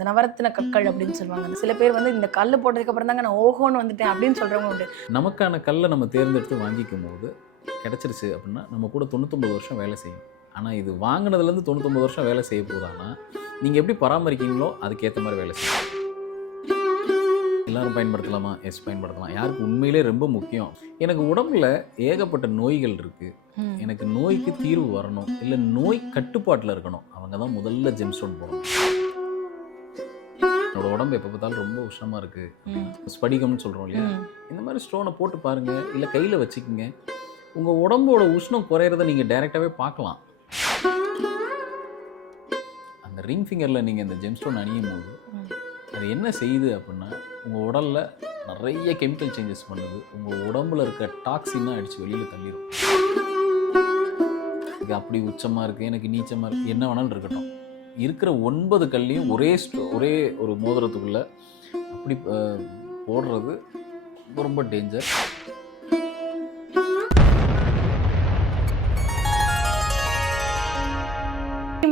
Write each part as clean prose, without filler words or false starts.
இந்த நவரத்தின கற்கள் அப்படின்னு சொல்லுவாங்க. சில பேர் வந்து இந்த கல் போட்டதுக்கு அப்புறம் தாங்க நான் ஓஹோன்னு வந்துட்டேன் அப்படின்னு சொல்றவங்க உண்டு. நமக்கான கல்லை நம்ம தேர்ந்தெடுத்து வாங்கிக்கும் போது கிடச்சிருச்சு அப்படின்னா நம்ம கூட 99 வருஷம் வேலை செய்யும். ஆனால் இது வாங்கினதுலேருந்து 99 வருஷம் வேலை செய்ய போதான்னா நீங்கள் எப்படி பராமரிக்கீங்களோ அதுக்கேற்ற மாதிரி வேலை செய்யும். எல்லாரும் பயன்படுத்தலாமா? எஸ், பயன்படுத்தலாம். யாருக்கு உண்மையிலே ரொம்ப முக்கியம், எனக்கு உடம்புல ஏகப்பட்ட நோய்கள் இருக்குது, எனக்கு நோய்க்கு தீர்வு வரணும், இல்லை நோய் கட்டுப்பாட்டில் இருக்கணும், அவங்க தான் முதல்ல ஜெம்ஸ்டோன் போகணும். என்னோட உடம்பு எப்போ பார்த்தாலும் ரொம்ப உஷ்ணமாக இருக்குது, ஸ்படிகம்னு சொல்கிறோம் இல்லையா, இந்த மாதிரி ஸ்டோனை போட்டு பாருங்கள், இல்லை கையில் வச்சுக்கோங்க. உங்கள் உடம்போட உஷ்ணம் குறையிறத நீங்கள் டைரெக்டாகவே பார்க்கலாம். அந்த ரிங் ஃபிங்கரில் நீங்கள் இந்த ஜெம்ஸ்டோன் அணியும் போது அது என்ன செய்யுது அப்படின்னா உங்கள் உடலில் நிறைய கெமிக்கல் சேஞ்சஸ் பண்ணுது. உங்கள் உடம்புல இருக்க டாக்ஸினாக அடித்து வெளியில் தள்ளிடும். இது அப்படி உச்சமாக இருக்குது, எனக்கு நீச்சமாக இருக்குது, என்ன வேணாலும் இருக்கட்டும், இருக்கிற 9 கல்லையும் ஒரே ஒரு மோதிரத்துக்குள்ளே அப்படி போடுறது ரொம்ப டேஞ்சர்.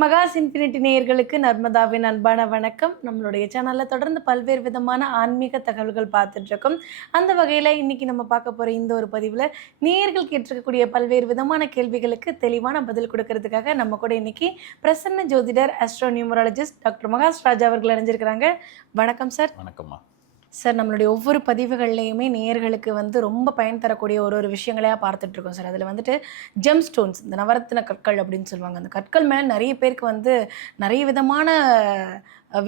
மகாஸ் இன்ஃபினிட்டி நேயர்களுக்கு நர்மதாவின் அன்பான வணக்கம். நம்மளுடைய சேனலில் தொடர்ந்து பல்வேறு விதமான ஆன்மீக தகவல்கள் பார்த்துட்டு இருக்கோம். அந்த வகையில் இன்னைக்கு நம்ம பார்க்க போகிற இந்த ஒரு பதிவில் நேயர்கள் கேட்டிருக்கக்கூடிய பல்வேறு விதமான கேள்விகளுக்கு தெளிவான பதில் கொடுக்கறதுக்காக நம்ம கூட இன்னைக்கு பிரசன்ன ஜோதிடர் ஆஸ்ட்ரோ நியூமராலஜிஸ்ட் டாக்டர் மகாஸ் ராஜா அவர்கள் அணிஞ்சிருக்கிறாங்க. வணக்கம் சார். வணக்கம்மா சார். நம்மளுடைய ஒவ்வொரு பதிவுகள்லையுமே நேயர்களுக்கு வந்து ரொம்ப பயன் தரக்கூடிய ஒரு விஷயங்களையாக பார்த்துட்ருக்கோம் சார். அதில் வந்துட்டு ஜெம் ஸ்டோன்ஸ், இந்த நவரத்தின கற்கள் அப்படின்னு சொல்லுவாங்க. அந்த கற்கள் மேலே நிறைய பேருக்கு வந்து நிறைய விதமான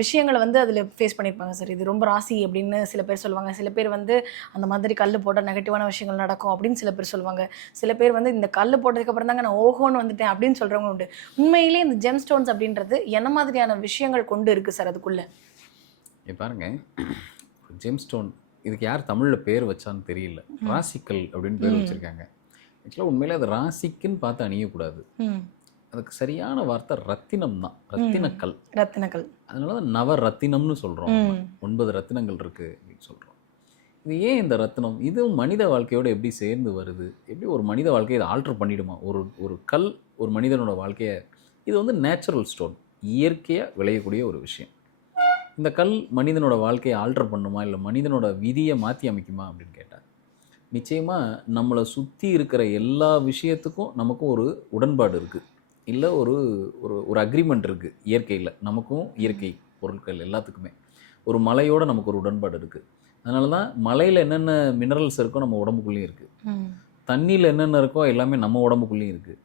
விஷயங்களை வந்து அதில் ஃபேஸ் பண்ணியிருப்பாங்க சார். இது ரொம்ப ராசி அப்படின்னு சில பேர் சொல்லுவாங்க. சில பேர் வந்து அந்த மாதிரி கல் போட்டால் நெகட்டிவான விஷயங்கள் நடக்கும் அப்படின்னு சில பேர் சொல்லுவாங்க. சில பேர் வந்து இந்த கல் போட்டதுக்கப்புறம் தாங்க நான் ஓஹோன்னு வந்துட்டேன் அப்படின்னு சொல்கிறவங்க உண்டு. உண்மையிலே இந்த ஜெம் ஸ்டோன்ஸ் அப்படின்றது என்ன மாதிரியான விஷயங்கள் கொண்டு இருக்குது சார் அதுக்குள்ளே? பாருங்கள், ஜெம்ஸ்டோன் இதுக்கு யார் தமிழில் பேர் வச்சான்னு தெரியல. ராசிக்கல் அப்படின்னு பேர் வச்சுருக்காங்க. ஆக்சுவலாக உண்மையிலே அது ராசிக்குன்னு பார்த்து அணியக்கூடாது. அதுக்கு சரியான வார்த்தை ரத்தினம் தான், ரத்தினக்கல். ரத்தினக்கல், அதனால தான் நவ ரத்தினம்னு சொல்கிறோம். 9 ரத்தினங்கள் இருக்குது அப்படின்னு சொல்கிறோம். இது ஏன் இந்த ரத்தினம், இதுவும் மனித வாழ்க்கையோடு எப்படி சேர்ந்து வருது, எப்படி ஒரு மனித வாழ்க்கையை இதை ஆல்டர் பண்ணிவிடுமா? ஒரு கல் ஒரு மனிதனோட வாழ்க்கையை, இது வந்து நேச்சுரல் ஸ்டோன், இயற்கையாக விளையக்கூடிய ஒரு விஷயம். இந்த கல் மனிதனோட வாழ்க்கையை ஆல்டர் பண்ணுமா, இல்லை மனிதனோட விதியை மாற்றி அமைக்குமா அப்படின்னு கேட்டால், நிச்சயமாக நம்மளை சுற்றி இருக்கிற எல்லா விஷயத்துக்கும் நமக்கும் ஒரு உடன்பாடு இருக்குது, இல்லை ஒரு ஒரு அக்ரிமெண்ட் இருக்குது இயற்கையில். நமக்கும் இயற்கை பொருட்கள் எல்லாத்துக்குமே ஒரு மலையோடு நமக்கு ஒரு உடன்பாடு இருக்குது. அதனால தான் மலையில் என்னென்ன மினரல்ஸ் இருக்கோ நம்ம உடம்புக்குள்ளேயும் இருக்குது, தண்ணியில் என்னென்ன இருக்கோ எல்லாமே நம்ம உடம்புக்குள்ளேயும் இருக்குது,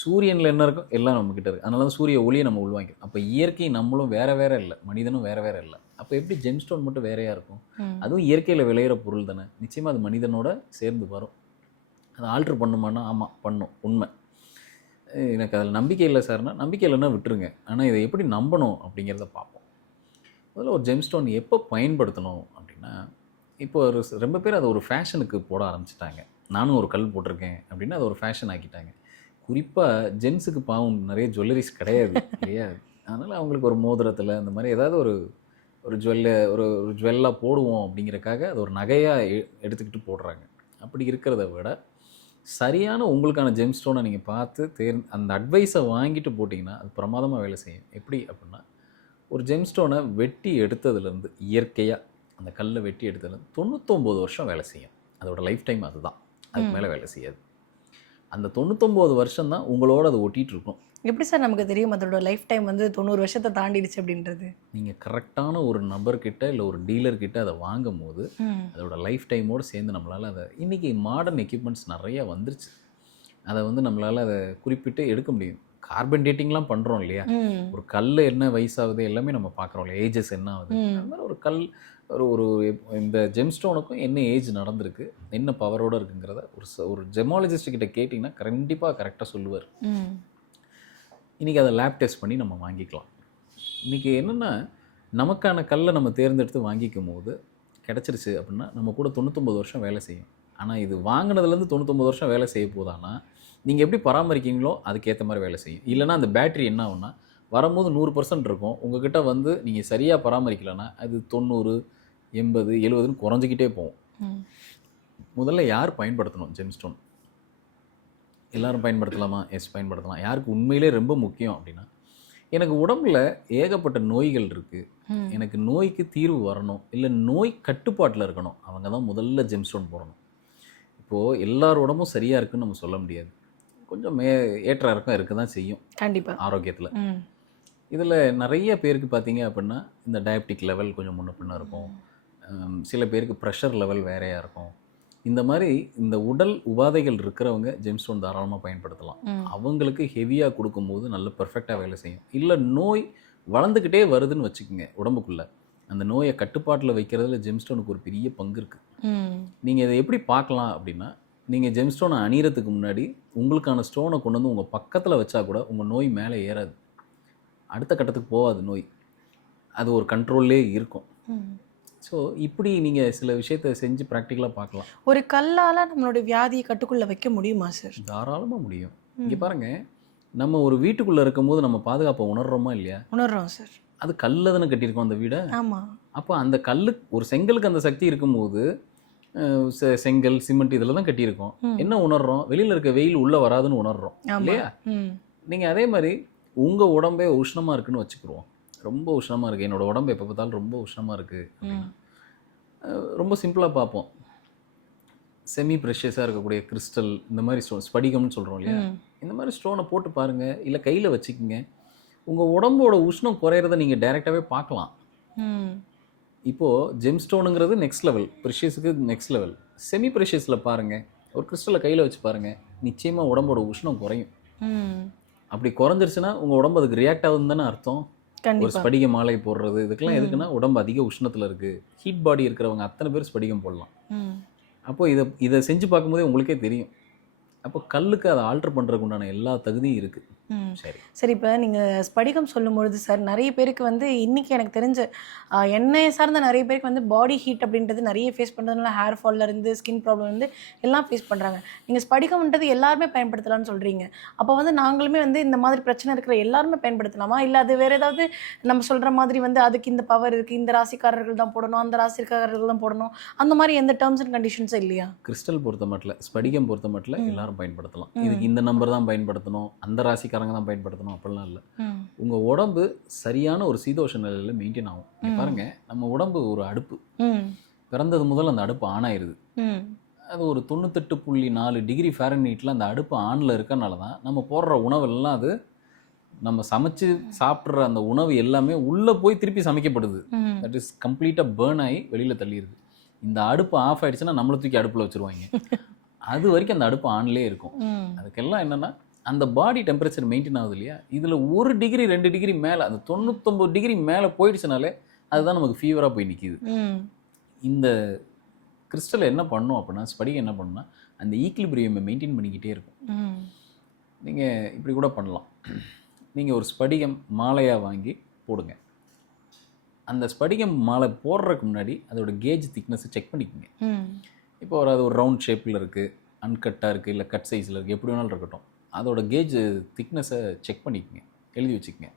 சூரியனில் என்ன இருக்கோ எல்லாம் நம்மக்கிட்ட இருக்குது. அதனால தான் சூரிய ஒளியை நம்ம உள்வாங்கிடும். அப்போ இயற்கை நம்மளும் வேறு வேறு இல்லை, மனிதனும் வேறு வேறு இல்லை. அப்போ எப்படி ஜெம்ஸ்டோன் மட்டும் வேறையாக இருக்கும்? அதுவும் இயற்கையில் விளையிற பொருள் தானே, நிச்சயமாக அது மனிதனோட சேர்ந்து வரும். அதை ஆல்ட்ரு பண்ணுமானா ஆமாம் பண்ணும், உண்மை. எனக்கு அதில் நம்பிக்கை இல்லை சார்னா, நம்பிக்கை இல்லைன்னா விட்டுருங்க. ஆனால் இதை எப்படி நம்பணும் அப்படிங்கிறத பார்ப்போம். முதல்ல ஒரு ஜெம்ஸ்டோன் எப்போ பயன்படுத்தணும் அப்படின்னா, இப்போ ரொம்ப பேர் அதை ஒரு ஃபேஷனுக்கு போட ஆரம்பிச்சிட்டாங்க. நானும் ஒரு கல் போட்டிருக்கேன் அப்படின்னு அதை ஒரு ஃபேஷன் ஆக்கிட்டாங்க. குறிப்பாக ஜென்ஸுக்கு பாவம் நிறைய ஜுவல்லரிஸ் கிடையாது இல்லையா? அதனால் அவங்களுக்கு ஒரு மோதிரத்தில் அந்த மாதிரி ஏதாவது ஒரு ஜுவல்லாக போடுவோம் அப்படிங்கிறக்காக அது ஒரு நகையாக எடுத்துக்கிட்டு போடுறாங்க. அப்படி இருக்கிறத விட சரியான உங்களுக்கான ஜெம்ஸ்டோனை நீங்கள் பார்த்து அந்த அட்வைஸை வாங்கிட்டு போட்டிங்கன்னா அது பிரமாதமாக வேலை செய்யும். எப்படி அப்படின்னா, ஒரு ஜெம்ஸ்டோனை வெட்டி எடுத்ததுலேருந்து, இயற்கையாக அந்த கல்லை வெட்டி எடுத்ததுலேருந்து 99 வருஷம் வேலை செய்யும். அதோட லைஃப் டைம் அதுதான், அதுக்கு மேலே வேலை செய்யாது. அந்த 99 வருஷம் தான் உங்களோட அதை ஒட்டிகிட்டு இருக்கும். எப்படி சார் நமக்கு தெரியும் அதோட லைஃப் டைம் வந்து 90 வருஷத்தை தாண்டிடுச்சு அப்படின்றது? நீங்கள் கரெக்டான ஒரு நபர்கிட்ட இல்லை ஒரு டீலர்கிட்ட அதை வாங்கும் போது அதோட லைஃப் டைமோடு சேர்ந்து நம்மளால் அதை, இன்றைக்கி மாடர்ன் எக்யூப்மெண்ட்ஸ் நிறையா வந்துருச்சு, அதை வந்து நம்மளால் அதை குறிப்பிட்டு எடுக்க முடியும். கார்பன் டேட்டிங்லாம் பண்ணுறோம் இல்லையா? ஒரு கல் என்ன வயசாகுது எல்லாமே நம்ம பார்க்குறோம் இல்லையா, ஏஜஸ் என்ன ஆகுது. அது மாதிரி ஒரு கல் ஒரு இந்த ஜெம்ஸ்டோனுக்கும் என்ன ஏஜ் நடந்திருக்கு, என்ன பவரோடு இருக்குங்கிறத ஒரு ஜெமாலஜிஸ்ட்கிட்ட கேட்டிங்கன்னா கண்டிப்பாக கரெக்டாக சொல்லுவார். இன்றைக்கி அதை லேப் டெஸ்ட் பண்ணி நம்ம வாங்கிக்கலாம். இன்றைக்கி என்னென்னா, நமக்கான கல்லை நம்ம தேர்ந்தெடுத்து வாங்கிக்கும் போது கிடச்சிருச்சு அப்படின்னா நம்ம கூட 99 வருஷம் வேலை செய்யும். ஆனால் இது வாங்கினதுலேருந்து 99 வருஷம் வேலை செய்ய போதான்னா நீங்கள் எப்படி பராமரிக்கீங்களோ அதுக்கேற்ற மாதிரி வேலை செய்யும். இல்லைனா அந்த பேட்ரி என்ன ஆகுன்னா, வரும்போது 100% இருக்கும், உங்ககிட்ட வந்து நீங்கள் சரியாக பராமரிக்கலைன்னா அது 90, 80, 70ன்னு குறைஞ்சிக்கிட்டே போகும். முதல்ல யார் பயன்படுத்தணும் ஜெம்ஸ்டோன்? எல்லாரும் பயன்படுத்தலாமா? எஸ், பயன்படுத்தலாம். யாருக்கு உண்மையிலே ரொம்ப முக்கியம் அப்படின்னா, எனக்கு உடம்புல ஏகப்பட்ட நோய்கள் இருக்குது, எனக்கு நோய்க்கு தீர்வு வரணும், இல்லை நோய் கட்டுப்பாட்டில் இருக்கணும், அவங்க தான் முதல்ல ஜெம்ஸ்டோன் போடணும். இப்போது எல்லார் உடம்பும் சரியாக இருக்குன்னு நம்ம சொல்ல முடியாது. கொஞ்சம் ஏற்ற இறக்கம் இருக்க தான் செய்யும் கண்டிப்பா. ஆரோக்கியத்தில். இதில் நிறைய பேருக்கு பார்த்தீங்க அப்படின்னா இந்த டயபெட்டிக் லெவல் கொஞ்சம் முன்ன பின்ன இருக்கும். சில பேருக்கு ப்ரெஷர் லெவல் வேறையாக இருக்கும். இந்த மாதிரி இந்த உடல் உபாதைகள் இருக்கிறவங்க ஜெம்ஸ்டோன் தாராளமாக பயன்படுத்தலாம். அவங்களுக்கு ஹெவியாக கொடுக்கும்போது நல்ல பெர்ஃபெக்டாக வேலை செய்யும். இல்லை நோய் வளர்ந்துக்கிட்டே வருதுன்னு வச்சுக்கோங்க உடம்புக்குள்ளே, அந்த நோயை கட்டுப்பாட்டில் வைக்கிறதுல ஜெம்ஸ்டோனுக்கு ஒரு பெரிய பங்கு இருக்குது. நீங்கள் இதை எப்படி பார்க்கலாம் அப்படின்னா, நீங்கள் ஜெம்ஸ்டோனை அணிகிறதுக்கு முன்னாடி உங்களுக்கான ஸ்டோனை கொண்டு வந்து உங்கள் பக்கத்தில் வச்சா கூட உங்கள் நோய் மேலே ஏறாது, அடுத்த கட்டத்துக்கு போகாது நோய், அது ஒரு கண்ட்ரோல்லே இருக்கும். ஸோ இப்படி நீங்கள் சில விஷயத்தை செஞ்சு ப்ராக்டிக்கலாக பார்க்கலாம். ஒரு கல்லால் நம்மளுடைய வியாதியை கட்டுக்குள்ளே வைக்க முடியுமா சார்? தாராளமாக முடியும். இங்கே பாருங்கள், நம்ம ஒரு வீட்டுக்குள்ளே இருக்கும்போது நம்ம பாதுகாப்பை உணர்றோமா இல்லையா? உணர்றோம் சார். அது கல்லில் தானே கட்டியிருக்கோம் அந்த வீடை. ஆமாம். அப்போ அந்த ஒரு செங்கலுக்கு அந்த சக்தி இருக்கும்போது செங்கல் சிமெண்ட் இதில் தான் கட்டியிருக்கோம். என்ன உணர்றோம்? வெளியில் இருக்க வெயில் உள்ளே வராதுன்னு உணர்றோம் இல்லையா? நீங்கள் அதே மாதிரி உங்கள் உடம்பே உஷ்ணமாக இருக்குன்னு வச்சுக்கிடுவோம். ரொம்ப உஷ்ணமாக இருக்குது, என்னோடய உடம்பு எப்போ பார்த்தாலும் ரொம்ப உஷ்ணமாக இருக்குது அப்படின்னா ரொம்ப சிம்பிளாக பார்ப்போம். செமி ப்ரெஷியஸாக இருக்கக்கூடிய கிறிஸ்டல், இந்த மாதிரி ஸ்டோன், ஸ்படிகம்னு சொல்கிறோம் இல்லையா, இந்த மாதிரி ஸ்டோனை போட்டு பாருங்கள், இல்லை கையில் வச்சுக்கோங்க. உங்கள் உடம்போட உஷ்ணம் குறையிறத நீங்கள் டைரெக்டாகவே பார்க்கலாம். இப்போது ஜெம்ஸ்டோனுங்கிறது நெக்ஸ்ட் லெவல், ப்ரெஷியஸுக்கு நெக்ஸ்ட் லெவல். செமி ப்ரெஷியஸில் பாருங்கள், ஒரு கிறிஸ்டலை கையில் வச்சு பாருங்கள், நிச்சயமாக உடம்போட உஷ்ணம் குறையும். அப்படி குறைஞ்சிருச்சுன்னா உங்கள் உடம்பு அதுக்கு ரியாக்ட் ஆகுதுன்னு தானே அர்த்தம். ஒரு ஸ்படிக மாலை போடுறது இதுக்கெல்லாம் எதுக்குன்னா உடம்பு அதிக உஷ்ணத்தில் இருக்குது, ஹீட் பாடி இருக்கிறவங்க அத்தனை பேர் ஸ்படிகம் போடலாம். அப்போது இதை செஞ்சு பார்க்கும்போதே உங்களுக்கே தெரியும். அப்போ கல்லுக்கு அதை ஆல்டர் பண்ணுறதுக்கு உண்டான எல்லா தகுதியும் இருக்குது. சரி, இப்போ நீங்கள் ஸ்படிகம் சொல்லும்பொழுது சார், நிறைய பேருக்கு வந்து இன்றைக்கி எனக்கு தெரிஞ்ச எண்ணெயை சார்ந்த நிறைய பேருக்கு வந்து பாடி ஹீட் அப்படின்றது நிறைய ஃபேஸ் பண்ணுறதுனால ஹேர் ஃபால்லேருந்து ஸ்கின் ப்ராப்ளம்லேருந்து எல்லாம் ஃபேஸ் பண்ணுறாங்க. நீங்கள் ஸ்படிகம்ன்றது எல்லாருமே பயன்படுத்தலாம்னு சொல்கிறீங்க. அப்போ வந்து நாங்களுமே வந்து இந்த மாதிரி பிரச்சனை இருக்கிற எல்லாருமே பயன்படுத்தலாமா? இல்லை அது வேறு ஏதாவது நம்ம சொல்கிற மாதிரி வந்து அதுக்கு இந்த பவர் இருக்குது, இந்த ராசிக்காரர்கள் தான் போடணும், அந்த ராசிக்காரர்கள் தான் போடணும், அந்த மாதிரி எந்த டேர்ம்ஸ் அண்ட் கண்டிஷன்ஸும் இல்லையா? கிறிஸ்டல் பொறுத்த மட்டும், ஸ்படிகம் பொறுத்த மட்டும் எல்லாரும் பயன்படுத்தலாம். இதுக்கு இந்த நம்பர் தான் பயன்படுத்தணும், அந்த ராசிக்காரங்க தான் பயன்படுத்தணும் அப்படிலாம் இல்லை. உங்கள் உடம்பு சரியான ஒரு சீதோஷ நிலையில் மெயின்டைன் ஆகும். பாருங்க, நம்ம உடம்பு ஒரு அடுப்பு, பிறந்தது முதல் அந்த அடுப்பு ஆன் ஆயிருது. அது ஒரு 98.4 டிகிரி ஃபாரன்ஹீட்டில் அந்த அடுப்பு ஆனில் இருக்கனால தான் நம்ம போடுற உணவெல்லாம், அது நம்ம சமைச்சு சாப்பிட்ற அந்த உணவு எல்லாமே உள்ளே போய் திருப்பி சமைக்கப்படுது. தட் இஸ் கம்ப்ளீட்டாக பேர்ன் ஆகி வெளியில் தள்ளிடுது. இந்த அடுப்பு ஆஃப் ஆகிடுச்சுன்னா நம்மளை தூக்கி அடுப்பில் வச்சுருவாங்க. அது வரைக்கும் அந்த அடுப்பு ஆன்லேயே இருக்கும். அதுக்கெல்லாம் என்னென்னா, அந்த பாடி டெம்பரேச்சர் மெயின்டைன் ஆகுது இல்லையா, இதில் 1 டிகிரி 2 டிகிரி மேலே, அந்த 99 டிகிரி மேலே போயிடுச்சுனாலே அதுதான் நமக்கு ஃபீவராக போய் நிற்கிது. இந்த கிறிஸ்டல் என்ன பண்ணும் அப்படின்னா, ஸ்படிகம் என்ன பண்ணுன்னா, அந்த ஈக்லிபிரியமை மெயின்டைன் பண்ணிக்கிட்டே இருக்கும். நீங்கள் இப்படி கூட பண்ணலாம். நீங்கள் ஒரு ஸ்படிகம் மாலையாக வாங்கி போடுங்க. அந்த ஸ்படிகம் மாலை போடுறதுக்கு முன்னாடி அதோட கேஜ் திக்னஸை செக் பண்ணிக்கோங்க. இப்போ அது ஒரு ரவுண்ட் ஷேப்பில் இருக்குது, அன்கட்டாக இருக்குது, இல்லை கட் சைஸில் இருக்குது, எப்படி வேணாலும் இருக்கட்டும், அதோட கேஜ் திக்னஸை செக் பண்ணிக்கோங்க, எழுதி வச்சுக்கோங்க.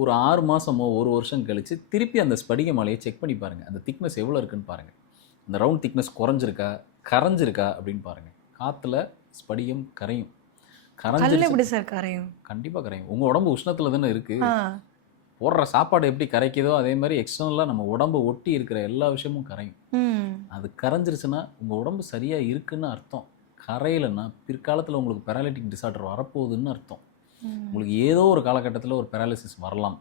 ஒரு 6 மாதமோ 1 வருஷம் கழித்து திருப்பி அந்த ஸ்படிக மாலையை செக் பண்ணி பாருங்கள், அந்த திக்னஸ் எவ்வளோ இருக்குன்னு பாருங்கள். அந்த ரவுண்ட் திக்னஸ் குறைஞ்சிருக்கா கரைஞ்சிருக்கா அப்படின்னு பாருங்கள். காற்றுல ஸ்படிகம் கரையும். கரைஞ்சி எப்படி சார் கரையும்? கண்டிப்பாக கரையும். உங்கள் உடம்பு உஷ்ணத்தில் தானே இருக்குது. போடுற சாப்பாடு எப்படி கரைக்குதோ அதே மாதிரி எக்ஸ்டர்னலாக நம்ம உடம்பு ஒட்டி இருக்கிற எல்லா விஷயமும் கரையும். அது கரைஞ்சிருச்சுன்னா உங்கள் உடம்பு சரியாக இருக்குன்னு அர்த்தம். கரையிலன்னா பிற்காலத்தில் உங்களுக்கு பேராலிட்டிக் டிசார்டர் வரப்போகுதுன்னு அர்த்தம். உங்களுக்கு ஏதோ ஒரு காலகட்டத்தில் ஒரு பேராலிசிஸ் வரலாம்,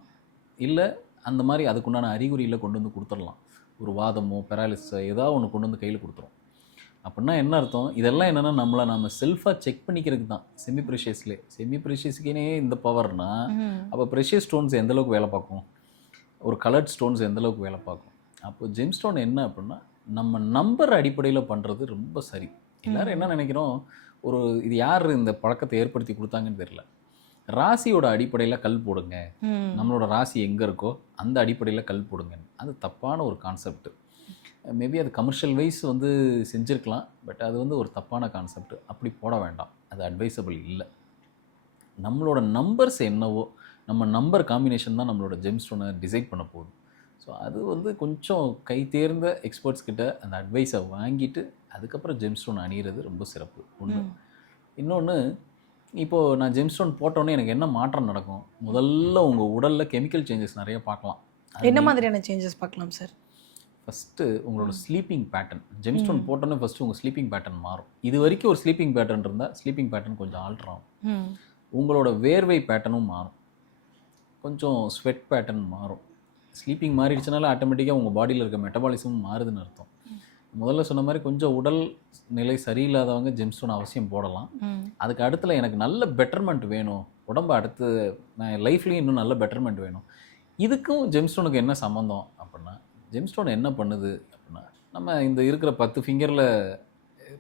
இல்லை அந்த மாதிரி அதுக்குண்டான அறிகுறியில் கொண்டு வந்து கொடுத்துடலாம். ஒரு வாதமோ பேராலிசிஸோ ஏதாவது ஒன்று கொண்டு வந்து கையில் கொடுத்துரும். அப்படின்னா என்ன அர்த்தம்? இதெல்லாம் என்னென்னா நம்ம செல்ஃபாக செக் பண்ணிக்கிறதுக்கு தான். செமி ப்ரெஷியஸ்க்கே இந்த பவர்னா, அப்போ ப்ரெஷியஸ் ஸ்டோன்ஸ் எந்தளவுக்கு வேலை பார்க்கும், ஒரு கலர்ட் ஸ்டோன்ஸ் எந்தளவுக்கு வேலை பார்க்கும். அப்போது ஜெம் ஸ்டோன் என்ன அப்படின்னா, நம்ம நம்பர் அடிப்படையில் பண்ணுறது ரொம்ப சரி. எல்லோரும் என்ன நினைக்கிறோம், இது யார் இந்த பழக்கத்தை ஏற்படுத்தி கொடுத்தாங்கன்னு தெரியல. ராசியோட அடிப்படையில் கல் போடுங்க, நம்மளோட ராசி எங்கே இருக்கோ அந்த அடிப்படையில் கல் போடுங்க, அது தப்பான ஒரு கான்செப்ட். மேபி அது கமர்ஷியல் வைஸ் வந்து செஞ்சுருக்கலாம், பட் அது வந்து ஒரு தப்பான கான்செப்ட். அப்படி போட வேண்டாம், அது அட்வைசபிள் இல்லை. நம்மளோட நம்பர்ஸ் என்னவோ, நம்ம நம்பர் காம்பினேஷன் தான் நம்மளோட ஜெம் ஸ்டோனை டிசைட் பண்ண போகுது. ஸோ அது வந்து கொஞ்சம் கை தேர்ந்த எக்ஸ்பர்ட்ஸ் கிட்ட அந்த அட்வைஸை வாங்கிட்டு அதுக்கப்புறம் ஜெம் ஸ்டோன் அணிகிறது ரொம்ப சிறப்பு. ஒன்று. இன்னொன்று, இப்போது நான் ஜெம்ஸ்டோன் போட்டோன்னே எனக்கு என்ன மாற்றம் நடக்கும்? முதல்ல உங்கள் உடலில் கெமிக்கல் சேஞ்சஸ் நிறைய பார்க்கலாம். என்ன மாதிரியான சேஞ்சஸ் பார்க்கலாம் சார்? ஃபஸ்ட்டு உங்களோட ஸ்லீப்பிங் பேட்டர்ன். ஜெம்ஸ்டோன் போட்டோன்னே ஃபஸ்ட்டு உங்கள் ஸ்லீப்பிங் பேட்டர்ன் மாறும். இது வரைக்கும் ஒரு ஸ்லீப்பிங் பேட்டர்ன் இருந்தால் ஸ்லீப்பிங் பேட்டர்ன் கொஞ்சம் ஆல்டர் ஆகும். உங்களோட வேர்வை பேட்டர்னும் மாறும். கொஞ்சம் ஸ்வெட் பேட்டர்ன் மாறும். ஸ்லீப்பிங் மாறிடுச்சுனால ஆட்டோமேட்டிக்காக உங்கள் பாடியில் இருக்க மெட்டபாலிசமும் மாறுதுன்னு அர்த்தம். முதல்ல சொன்ன மாதிரி கொஞ்சம் உடல் நிலை சரியில்லாதவங்க ஜெம்ஸ்டோன் அவசியம் போடலாம். அதுக்கு அடுத்துல எனக்கு நல்ல பெட்டர்மெண்ட் வேணும், உடம்பு அடுத்து நான் லைஃப்லேயும் இன்னும் நல்ல பெட்டர்மெண்ட் வேணும், இதுக்கும் ஜெம்ஸ்டோனுக்கு என்ன சம்மந்தம் அப்படின்னா, ஜெம்ஸ்டோன் என்ன பண்ணுது அப்படின்னா, நம்ம இந்த இருக்கிற 10 ஃபிங்கரில்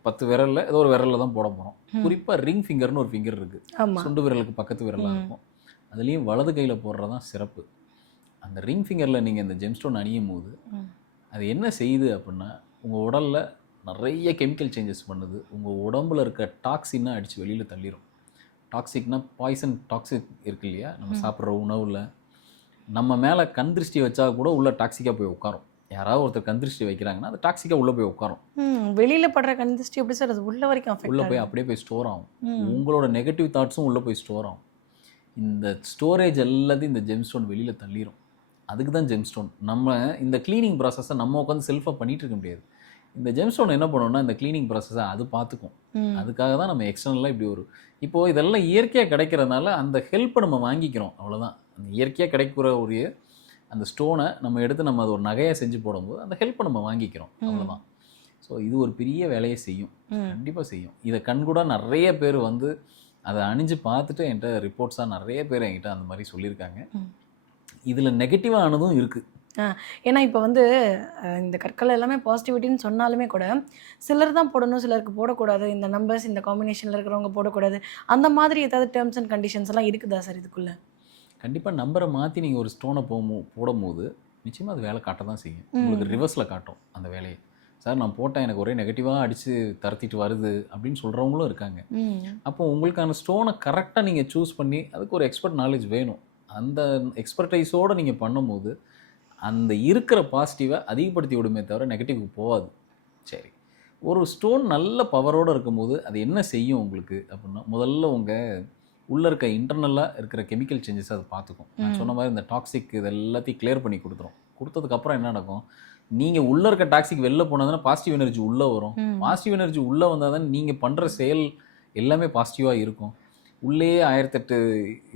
10 விரலில் ஏதோ ஒரு விரலில் தான் போட போகிறோம். குறிப்பாக ரிங் ஃபிங்கர்னு ஒரு ஃபிங்கர் இருக்குது, சுண்டு விரலுக்கு பக்கத்து விரலாக இருக்கும். அதுலேயும் வலது கையில் போடுறது தான் சிறப்பு. அந்த ரிங் ஃபிங்கரில் நீங்கள் இந்த ஜெம்ஸ்டோன் அணியும் போது அது என்ன செய்யுது அப்படின்னா, உங்கள் உடலில் நிறைய கெமிக்கல் சேஞ்சஸ் பண்ணுது. உங்கள் உடம்புல இருக்க டாக்ஸின்னா அடித்து வெளியில் தள்ளிடும். டாக்ஸிக்னா பாய்சன் டாக்ஸிக் இருக்கு இல்லையா, நம்ம சாப்பிட்ற உணவில் நம்ம மேலே கண் திருஷ்டி வச்சா கூட உள்ள டாக்ஸிக்காக போய் உட்காரும். யாராவது ஒருத்தர் கண் திருஷ்டி வைக்கிறாங்கன்னா அது டாக்ஸிக்காக உள்ளே போய் உட்காரும். வெளியில் படுற கண் திருஷ்டி எப்படி சார் அது உள்ள வரைக்கும் உள்ளே போய் அப்படியே போய் ஸ்டோர் ஆகும். உங்களோட நெகட்டிவ் தாட்ஸும் உள்ளே போய் ஸ்டோர் ஆகும். இந்த ஸ்டோரேஜ் எல்லாத்தையும் இந்த ஜெம்ஸ்டோன் வெளியில் தள்ளிடும். அதுக்கு தான் ஜெம்ஸ்டோன். நம்ம இந்த க்ளீனிங் ப்ராசஸை நம்ம உட்காந்து செல்ஃபாக பண்ணிகிட்டு இருக்க முடியாது. இந்த ஜெம்ஸ்டோன் என்ன பண்ணணும்னா இந்த க்ளீனிங் ப்ராசஸை அது பார்த்துக்கும். அதுக்காக தான் நம்ம எக்ஸ்டர்னலாக இப்படி ஒரு இப்போது இதெல்லாம் இயற்கையாக கிடைக்கிறதுனால அந்த ஹெல்ப்பை நம்ம வாங்கிக்கிறோம், அவ்வளோதான். அந்த இயற்கையாக கிடைக்கிற ஒரு அந்த ஸ்டோனை நம்ம எடுத்து நம்ம அது ஒரு நகையாக செஞ்சு போடும்போது அந்த ஹெல்ப்பை நம்ம வாங்கிக்கிறோம், அவ்வளோதான். ஸோ இது ஒரு பெரிய வேலையை செய்யும், கண்டிப்பாக செய்யும். இதை கண்கூட நிறைய பேர் வந்து அதை அணிஞ்சு பார்த்துட்டு என்கிட்ட ரிப்போர்ட்ஸாக நிறைய பேர் என்கிட்ட அந்த மாதிரி சொல்லியிருக்காங்க. இதில் நெகட்டிவானதும் இருக்குது. ஏன்னா இப்போ வந்து இந்த கற்கள் எல்லாமே பாசிட்டிவிட்டின்னு சொன்னாலுமே கூட சிலர் தான் போடணும், சிலருக்கு போடக்கூடாது, இந்த நம்பர்ஸ் இந்த காம்பினேஷனில் இருக்கிறவங்க போடக்கூடாது, அந்த மாதிரி ஏதாவது டேர்ம்ஸ் அண்ட் கண்டிஷன்ஸ் எல்லாம் இருக்குதா சார் இதுக்குள்ளே? கண்டிப்பாக நம்பரை மாற்றி நீங்கள் ஒரு ஸ்டோனை போடும்போது நிச்சயமாக அது வேலை காட்ட தான் செய்யும். உங்களுக்கு ரிவர்ஸில் காட்டும் அந்த வேலையை. சார் நான் போட்டேன் எனக்கு ஒரே நெகட்டிவாக அடித்து தரத்திட்டு வருது அப்படின்னு சொல்கிறவங்களும் இருக்காங்க. அப்போ உங்களுக்கான ஸ்டோனை கரெக்டாக நீங்கள் சூஸ் பண்ணி அதுக்கு ஒரு எக்ஸ்பர்ட் நாலேஜ் வேணும். அந்த எக்ஸ்பர்டைஸோடு நீங்கள் பண்ணும்போது அந்த இருக்கிற பாசிட்டிவை அதிகப்படுத்தி விடுமே தவிர நெகட்டிவ்க்கு போகாது. சரி, ஒரு ஸ்டோன் நல்ல பவரோடு இருக்கும்போது அது என்ன செய்யும் உங்களுக்கு அப்படின்னா, முதல்ல உங்கள் உள்ளே இருக்க இன்டர்னலாக இருக்கிற கெமிக்கல் சேஞ்சஸ் அது பார்த்துக்கும். நான் சொன்ன மாதிரி இந்த டாக்ஸிக் இது எல்லாத்தையும் கிளியர் பண்ணி கொடுத்துரும். கொடுத்ததுக்கப்புறம் என்ன நடக்கும், நீங்கள் உள்ளே இருக்க டாக்ஸிக் வெளில போனால் தானே பாசிட்டிவ் எனர்ஜி உள்ளே வரும். பாசிட்டிவ் எனர்ஜி உள்ளே வந்தால் தானே நீங்கள் பண்ணுற செயல் எல்லாமே பாசிட்டிவாக இருக்கும். உள்ளே 1008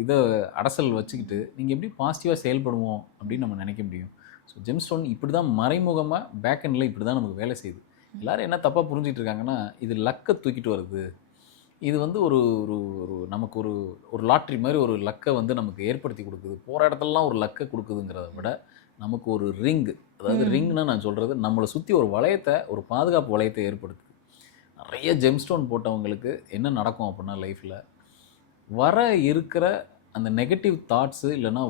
இதை அடசல் வச்சுக்கிட்டு நீங்கள் எப்படி பாசிட்டிவாக செயல்படுவோம் அப்படின்னு நம்ம நினைக்க முடியும். ஸோ ஜெம்ஸ்டோன் இப்படி தான் மறைமுகமாக பேக் எண்டில் இப்படி தான் நமக்கு வேலை செய்யுது. எல்லோரும் என்ன தப்பாக புரிஞ்சிட்டு இருக்காங்கன்னா, இது லக்கை தூக்கிட்டு வருது, இது வந்து ஒரு ஒரு நமக்கு ஒரு லாட்ரி மாதிரி ஒரு லக்கை வந்து நமக்கு ஏற்படுத்தி கொடுக்குது, போகிற இடத்துலலாம் ஒரு லக்கை கொடுக்குதுங்கிறத விட நமக்கு ஒரு ரிங், அதாவது ரிங்னா நான் சொல்கிறது நம்மளை சுற்றி ஒரு வளையத்தை, ஒரு பாதுகாப்பு வளையத்தை ஏற்படுத்துது. நிறைய ஜெம்ஸ்டோன் போட்டவங்களுக்கு என்ன நடக்கும் அப்படின்னா, லைஃப்பில் வர இருக்கிற அந்த நெகட்டிவ் தாட்ஸு இல்லைனா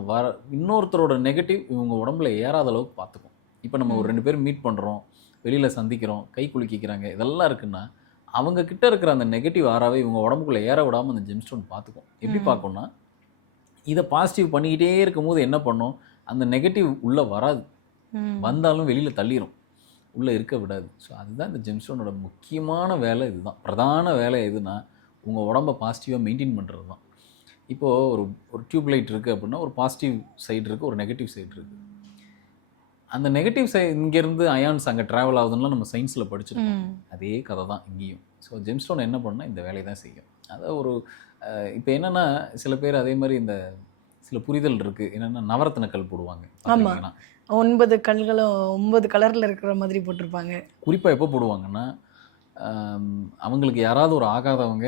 இன்னொருத்தரோட நெகட்டிவ் இவங்க உடம்புல ஏறாத அளவுக்கு பார்த்துக்கும். இப்போ நம்ம ஒரு 2 பேர் மீட் பண்ணுறோம், வெளியில் சந்திக்கிறோம், கை குலுக்கிக்கிறாங்க, இதெல்லாம் இருக்குன்னா அவங்க கிட்ட இருக்கிற அந்த நெகட்டிவ் ஆறாவே இவங்க உடம்புக்குள்ளே ஏற விடாமல் அந்த ஜெம்ஸ்டோன் பார்த்துக்கும். எப்படி பார்க்கும்னா, இதை பாசிட்டிவ் பண்ணிக்கிட்டே இருக்கும்போது என்ன பண்ணும், அந்த நெகட்டிவ் உள்ளே வராது, வந்தாலும் வெளியில் தள்ளிடும், உள்ளே இருக்க விடாது. ஸோ அதுதான் இந்த ஜெம்ஸ்டோனோட முக்கியமான வேலை. இதுதான் பிரதான வேலை. எதுனா உங்கள் உடம்பை பாசிட்டிவாக மெயின்டைன் பண்ணுறது தான். இப்போது ஒரு டியூப் லைட் இருக்குது அப்படின்னா ஒரு பாசிட்டிவ் சைடு இருக்குது, ஒரு நெகட்டிவ் சைடு இருக்குது. அந்த நெகட்டிவ் இங்கேருந்து அயான்ஸ் அங்கே ட்ராவல் ஆகுதுன்னா நம்ம சயின்ஸில் படிச்சிருக்கோம். அதே கதை தான் இங்கேயும். ஸோ ஜெம்ஸ்டோன் என்ன பண்ணால் இந்த வேலையை தான் செய்யும். அதாவது ஒரு இப்போ என்னென்னா, சில பேர் அதே மாதிரி இந்த சில புரிதல் இருக்குது, என்னென்னா நவரத்னக்கல் போடுவாங்க. ஆமாம், 9 கல்களும் 9 கலரில் இருக்கிற மாதிரி போட்டிருப்பாங்க. குறிப்பாக எப்போ போடுவாங்கன்னா, அவங்களுக்கு யாராவது ஒரு ஆகாதவங்க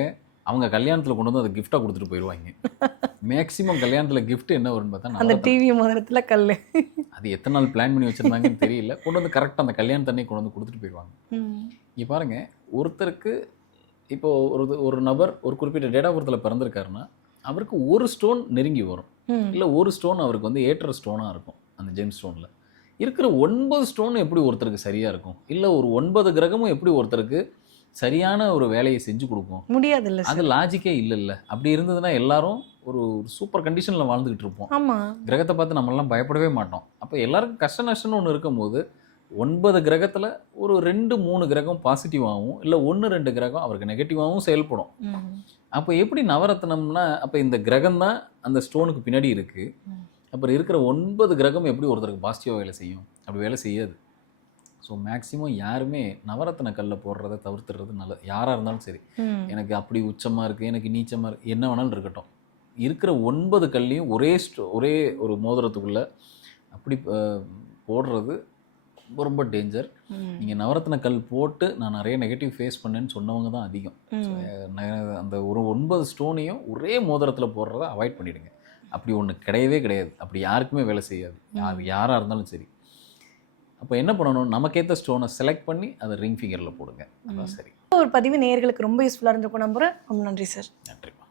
அவங்க கல்யாணத்தில் கொண்டு வந்து அதை கிஃப்டாக கொடுத்துட்டு போயிடுவாங்க. மேக்ஸிமம் கல்யாணத்தில் கிஃப்ட் என்ன வரும்னு பார்த்தா அந்த டிவி மோதிரத்தில் கல். அது எத்தனை நாள் பிளான் பண்ணி வச்சுருந்தாங்கன்னு தெரியல, கொண்டு வந்து கரெக்டாக அந்த கல்யாணத்தன்னைக்கு கொண்டு வந்து கொடுத்துட்டு போயிடுவாங்க. இங்கே பாருங்கள், ஒருத்தருக்கு இப்போது ஒரு நபர் ஒரு குறிப்பிட்ட டேட் ஆஃப் பர்த்தில் பிறந்திருக்காருன்னா அவருக்கு ஒரு ஸ்டோன் நெருங்கி வரும், இல்லை ஒரு ஸ்டோன் அவருக்கு வந்து ஏற்ற ஸ்டோனாக இருக்கும். அந்த ஜெம் ஸ்டோனில் இருக்கிற 9 ஸ்டோன் எப்படி ஒருத்தருக்கு சரியாக இருக்கும், இல்லை ஒரு 9 கிரகமும் எப்படி ஒருத்தருக்கு சரியான ஒரு வேலையை செஞ்சு கொடுக்கும் முடியாது இல்லை. அது லாஜிக்கே இல்லை. அப்படி இருந்ததுன்னா எல்லாரும் ஒரு சூப்பர் கண்டிஷனில் வாழ்ந்துக்கிட்டு இருப்போம். ஆமாம், கிரகத்தை பார்த்து நம்மளாம் பயப்படவே மாட்டோம். அப்போ எல்லாருக்கும் கஷ்ட நஷ்டம்னு ஒன்று இருக்கும்போது 9 கிரகத்தில் ஒரு 2-3 கிரகம் பாசிட்டிவாகவும் இல்லை 1-2 கிரகம் அவருக்கு நெகட்டிவாகவும் செயல்படும். அப்போ எப்படி நவரத்னம்னா அப்போ இந்த கிரகம் தான் அந்த ஸ்டோனுக்கு பின்னாடி இருக்குது. அப்புறம் இருக்கிற 9 கிரகம் எப்படி ஒருத்தருக்கு பாசிட்டிவாக வேலை செய்யும்? அப்படி வேலை செய்யாது. ஸோ மேக்ஸிமம் யாருமே நவரத்ன கல்லை போடுறத தவிர்த்துறது நல்லது. யாராக இருந்தாலும் சரி, எனக்கு அப்படி உச்சமாக இருக்குது, எனக்கு நீச்சமாக இருக்குது, என்ன வேணாலும் இருக்கட்டும், இருக்கிற 9 கல்லையும் ஒரே ஒரு மோதிரத்துக்குள்ளே அப்படி போடுறது ரொம்ப டேஞ்சர். நீங்கள் நவரத்ன கல் போட்டு நான் நிறைய நெகட்டிவ் ஃபேஸ் பண்ணேன்னு சொன்னவங்க தான் அதிகம். அந்த ஒரு 9 ஸ்டோனையும் ஒரே மோதிரத்தில் போடுறத அவாய்ட் பண்ணிவிடுங்க. அப்படி ஒன்று கிடையவே கிடையாது. அப்படி யாருக்குமே வேலை செய்யாது. யாராக இருந்தாலும் சரி. அப்போ என்ன பண்ணணும், நமக்கேற்ற ஸ்டோனை செலக்ட் பண்ணி அதை ரிங் ஃபிங்கரில் போடுங்க. அதான் சரி. ஒரு பதிவு நேயர்களுக்கு ரொம்ப யூஸ்ஃபுல்லாக இருந்திருக்கும் நம்புகிறேன். ரொம்ப நன்றி சார். நன்றிப்பா.